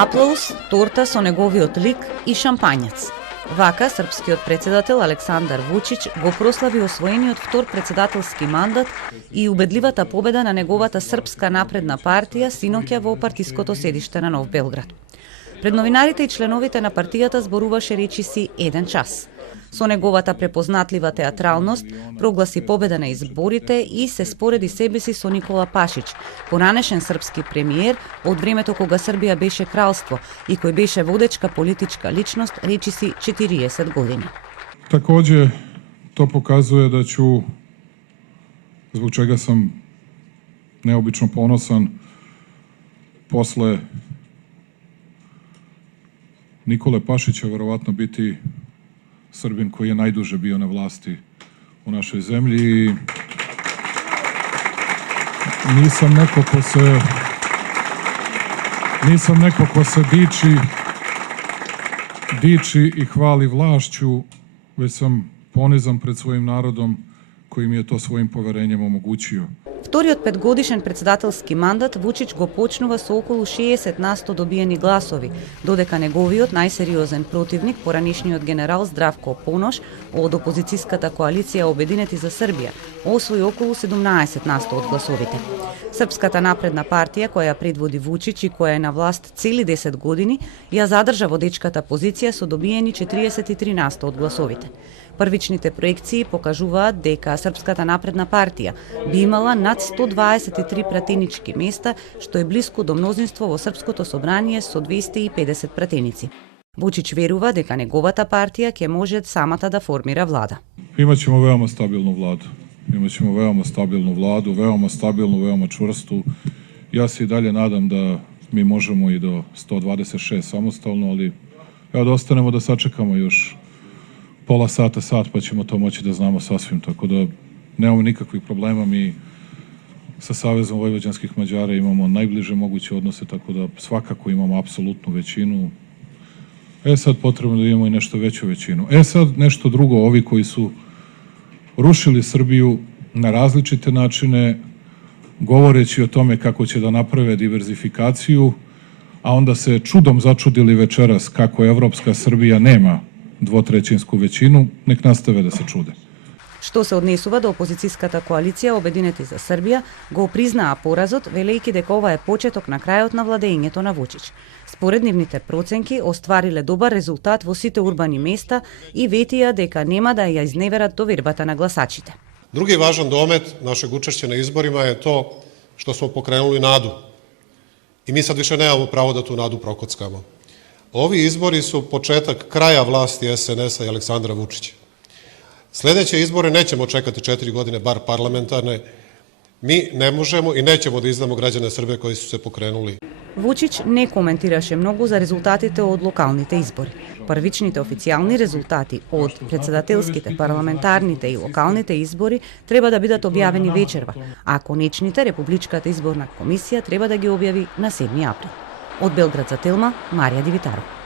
Аплауз, торта со неговиот лик и шампањец. Вака, српскиот председател Александар Вучич го прослави освоениот втор председателски мандат и убедливата победа на неговата Српска напредна партија синоќа во партиското седиште на Нов Белград. Пред новинарите и членовите на партијата зборуваше речиси 1 час. Со неговата препознатлива театралност прогласи победа на изборите и се спореди себе си со Никола Пашич, поранешен српски премиер од времето кога Србија беше кралство и кој беше водечка политичка личност речиси 40 години. Takođe, to pokazuje da ću, zbog čega sam neobično ponosan, posle Nikole Pašića verovatno biti Srbin koji je najduže bio na vlasti u našoj zemlji i nisam neko ko se diči i hvali vlašću, već sam ponizan pred svojim narodom koji mi je to svojim poverenjem omogućio. Вториот петгодишен председателски мандат Вучич го почнува со околу 60% добиени гласови, додека неговиот најсериозен противник, поранишниот генерал Здравко Понош од опозицијската коалиција Обединети за Србија, освои околу 17% од гласовите. Српската напредна партија, која предводи Вучич и која е на власт цели 10 години, ја задржа водечката позиција со добиени 43% од гласовите. Првичните проекции покажуваат дека Српската напредна партија би имала над 123 пратенички места, што е блиску до мнозинство во Српското собрание со 250 пратеници. Вучич верува дека неговата партија ќе може самата да формира влада. Imaćemo veoma stabilnu vladu. Imaćemo veoma stabilnu vladu, veoma stabilnu, veoma čvrstu. Ja se i dalje nadam da mi možemo i do 126 samostalno, ali evo da ostanemo da sačekamo još pola sata, sat, pa ćemo to moći da znamo sasvim, tako da nemamo nikakvih problema. Mi sa Savezom vojvođanskih Mađara imamo najbliže moguće odnose, tako da svakako imamo apsolutnu većinu. Sad potrebno da imamo i nešto veću većinu. Sad nešto drugo, ovi koji su rušili Srbiju na različite načine, govoreći o tome kako će da naprave diverzifikaciju, a onda se čudom začudili večeras kako Evropska Srbija nema dvotrećinsku većinu, nek nastave da se čude. Што се однесува до опозицијската коалиција Обединети за Србија, го признаа поразот, велејќи дека ова е почеток на крајот на владењето на Вучич. Според нивните проценки, оствариле добар резултат во сите урбани места и ветија дека нема да ја изневерат довербата на гласачите. Drugi važan domet našeg učešća na izborima je to što smo pokrenuli nadu. I mi sad više nemamo pravo da tu nadu prokockamo. Ovi izbori su početak kraja vlasti SNS-a i Aleksandra Vučića. Sledeće izbore nećemo čekati 4 godine, bar parlamentarne. Mi ne možemo i nećemo da izdamo građane Srbije koji su se pokrenuli. Вучич не коментираше многу за резултатите од локалните избори. Првичните официјални резултати од председателските, парламентарните и локалните избори треба да бидат објавени вечерва, а конечните Републичката изборна комисија треба да ги објави на 7 април. Од Белград за Телма, Марија Дивитаров.